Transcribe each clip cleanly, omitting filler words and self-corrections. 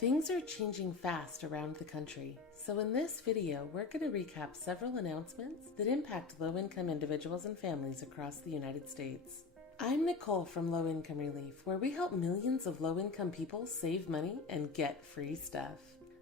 Things are changing fast around the country, so in this video we're going to recap several announcements that impact low-income individuals and families across the United States. I'm Nicole from Low Income Relief, where we help millions of low-income people save money and get free stuff.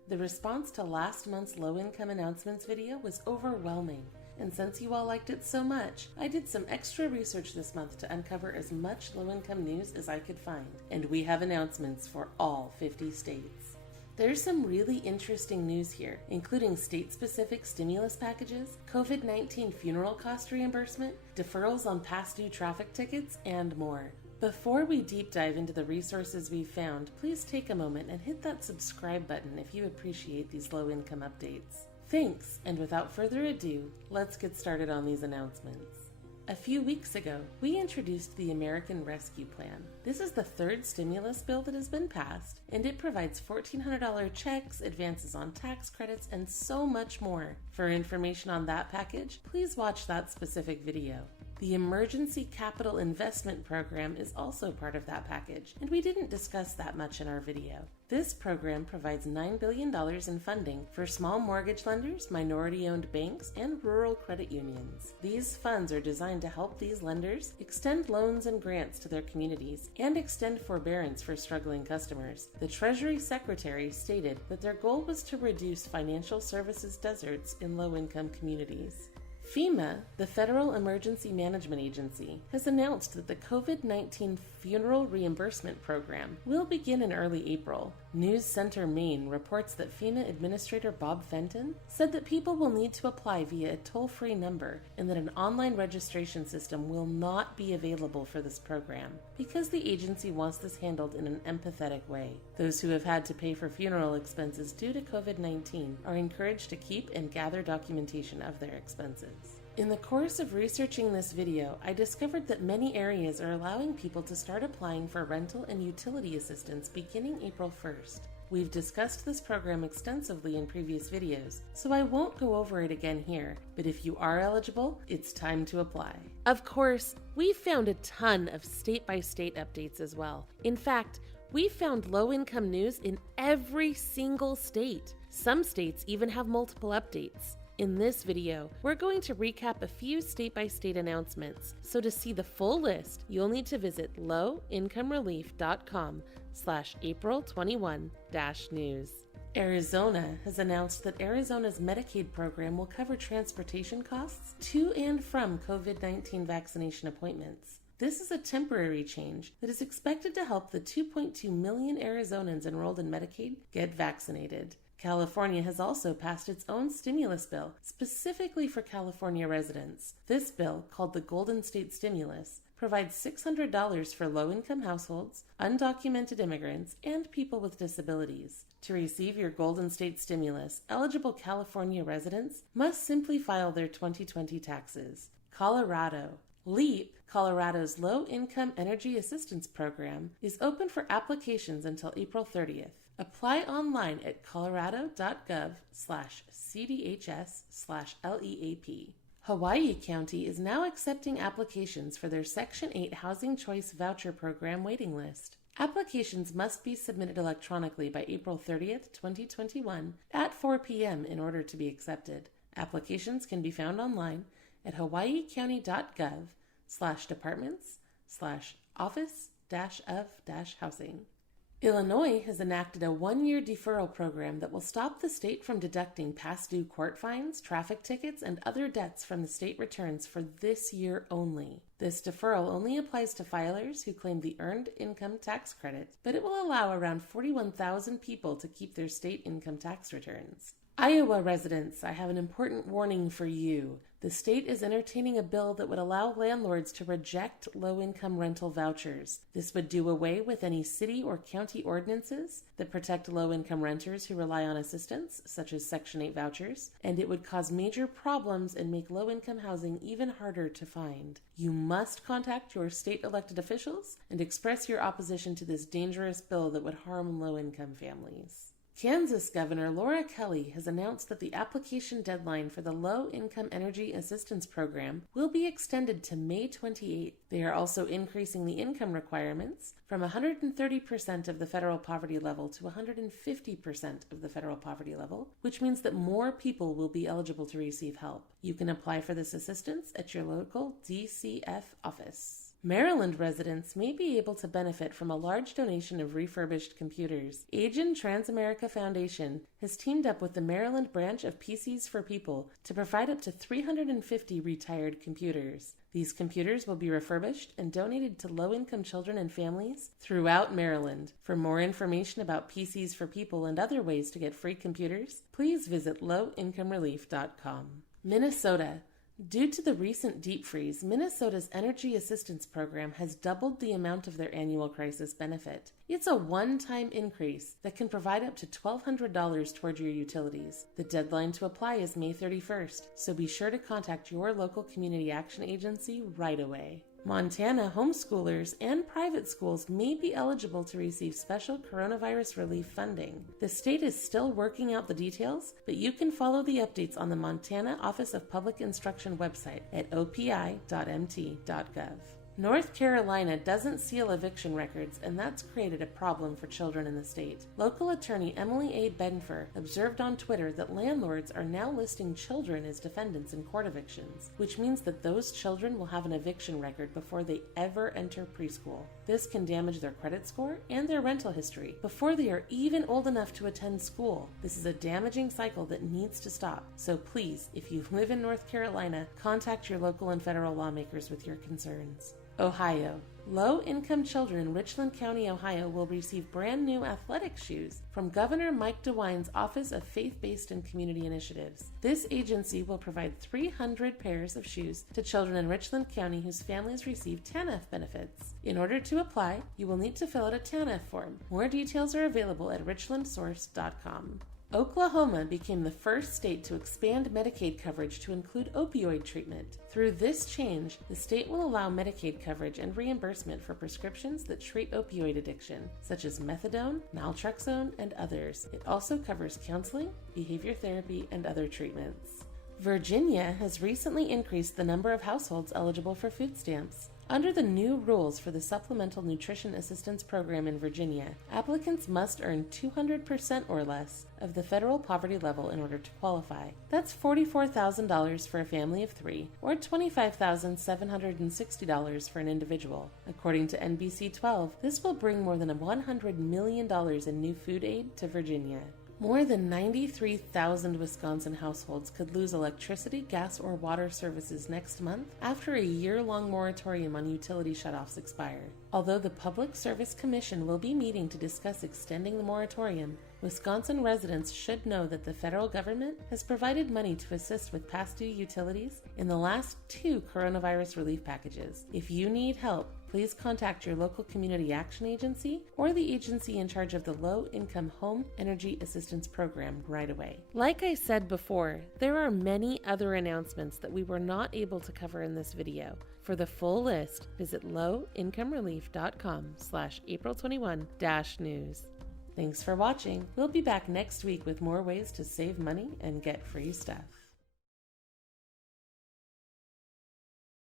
The response to last month's low-income announcements video was overwhelming, and since you all liked it so much, I did some extra research this month to uncover as much low-income news as I could find, and we have announcements for all 50 states. There's some really interesting news here, including state-specific stimulus packages, COVID-19 funeral cost reimbursement, deferrals on past due traffic tickets, and more. Before we deep dive into the resources we've found, please take a moment and hit that subscribe button if you appreciate these low-income updates. Thanks, and without further ado, let's get started on these announcements. A few weeks ago, we introduced the American Rescue Plan. This is the third stimulus bill that has been passed, and it provides $1,400 checks, advances on tax credits, and so much more. For information on that package, please watch that specific video. The Emergency Capital Investment Program is also part of that package, and we didn't discuss that much in our video. This program provides $9 billion in funding for small mortgage lenders, minority-owned banks, and rural credit unions. These funds are designed to help these lenders extend loans and grants to their communities and extend forbearance for struggling customers. The Treasury Secretary stated that their goal was to reduce financial services deserts in low-income communities. FEMA, the Federal Emergency Management Agency, has announced that the COVID-19 Funeral Reimbursement Program will begin in early April. News Center Maine reports that FEMA Administrator Bob Fenton said that people will need to apply via a toll-free number and that an online registration system will not be available for this program because the agency wants this handled in an empathetic way. Those who have had to pay for funeral expenses due to COVID-19 are encouraged to keep and gather documentation of their expenses. In the course of researching this video, I discovered that many areas are allowing people to start applying for rental and utility assistance beginning April 1st. We've discussed this program extensively in previous videos, so I won't go over it again here, but if you are eligible, it's time to apply. Of course, we've found a ton of state-by-state updates as well. In fact, we've found low-income news in every single state. Some states even have multiple updates. In this video, we're going to recap a few state-by-state announcements, so to see the full list, you'll need to visit lowincomerelief.com/April21-news. Arizona has announced that Arizona's Medicaid program will cover transportation costs to and from COVID-19 vaccination appointments. This is a temporary change that is expected to help the 2.2 million Arizonans enrolled in Medicaid get vaccinated. California has also passed its own stimulus bill specifically for California residents. This bill, called the Golden State Stimulus, provides $600 for low-income households, undocumented immigrants, and people with disabilities. To receive your Golden State Stimulus, eligible California residents must simply file their 2020 taxes. Colorado. LEAP, Colorado's Low-Income Energy Assistance Program, is open for applications until April 30th. Apply online at colorado.gov/cdhs/LEAP. Hawaii County is now accepting applications for their Section 8 Housing Choice Voucher Program waiting list. Applications must be submitted electronically by April 30th, 2021 at 4 p.m. in order to be accepted. Applications can be found online at hawaiicounty.gov/departments/office-of-housing. Illinois has enacted a one-year deferral program that will stop the state from deducting past due court fines, traffic tickets, and other debts from the state returns for this year only. This deferral only applies to filers who claim the Earned Income Tax Credit, but it will allow around 41,000 people to keep their state income tax returns. Iowa residents, I have an important warning for you. The state is entertaining a bill that would allow landlords to reject low-income rental vouchers. This would do away with any city or county ordinances that protect low-income renters who rely on assistance, such as Section 8 vouchers, and it would cause major problems and make low-income housing even harder to find. You must contact your state elected officials and express your opposition to this dangerous bill that would harm low-income families. Kansas Governor Laura Kelly has announced that the application deadline for the Low-Income Energy Assistance Program will be extended to May 28th. They are also increasing the income requirements from 130% of the federal poverty level to 150% of the federal poverty level, which means that more people will be eligible to receive help. You can apply for this assistance at your local DCF office. Maryland residents may be able to benefit from a large donation of refurbished computers. Agin Transamerica Foundation has teamed up with the Maryland branch of PCs for People to provide up to 350 retired computers. These computers will be refurbished and donated to low-income children and families throughout Maryland. For more information about PCs for People and other ways to get free computers, please visit lowincomerelief.com. Minnesota. Due to the recent deep freeze, Minnesota's Energy Assistance Program has doubled the amount of their annual crisis benefit. It's a one-time increase that can provide up to $1,200 toward your utilities. The deadline to apply is May 31st, so be sure to contact your local community action agency right away. Montana homeschoolers and private schools may be eligible to receive special coronavirus relief funding. The state is still working out the details, but you can follow the updates on the Montana Office of Public Instruction website at opi.mt.gov. North Carolina doesn't seal eviction records, and that's created a problem for children in the state. Local attorney Emily A. Benfer observed on Twitter that landlords are now listing children as defendants in court evictions, which means that those children will have an eviction record before they ever enter preschool. This can damage their credit score and their rental history before they are even old enough to attend school. This is a damaging cycle that needs to stop. So please, if you live in North Carolina, contact your local and federal lawmakers with your concerns. Ohio. Low-income children in Richland County, Ohio will receive brand new athletic shoes from Governor Mike DeWine's Office of Faith-Based and Community Initiatives. This agency will provide 300 pairs of shoes to children in Richland County whose families receive TANF benefits. In order to apply, you will need to fill out a TANF form. More details are available at richlandsource.com. Oklahoma became the first state to expand Medicaid coverage to include opioid treatment. Through this change, the state will allow Medicaid coverage and reimbursement for prescriptions that treat opioid addiction, such as methadone, naltrexone, and others. It also covers counseling, behavior therapy, and other treatments. Virginia has recently increased the number of households eligible for food stamps. Under the new rules for the Supplemental Nutrition Assistance Program in Virginia, applicants must earn 200% or less of the federal poverty level in order to qualify. That's $44,000 for a family of 3, or $25,760 for an individual. According to NBC 12, this will bring more than $100 million in new food aid to Virginia. More than 93,000 Wisconsin households could lose electricity, gas, or water services next month after a year-long moratorium on utility shutoffs expire. Although the Public Service Commission will be meeting to discuss extending the moratorium, Wisconsin residents should know that the federal government has provided money to assist with past due utilities in the last 2 coronavirus relief packages. If you need help, please contact your local community action agency or the agency in charge of the Low-Income Home Energy Assistance Program right away. Like I said before, there are many other announcements that we were not able to cover in this video. For the full list, visit lowincomerelief.com/April21-news. Thanks for watching. We'll be back next week with more ways to save money and get free stuff.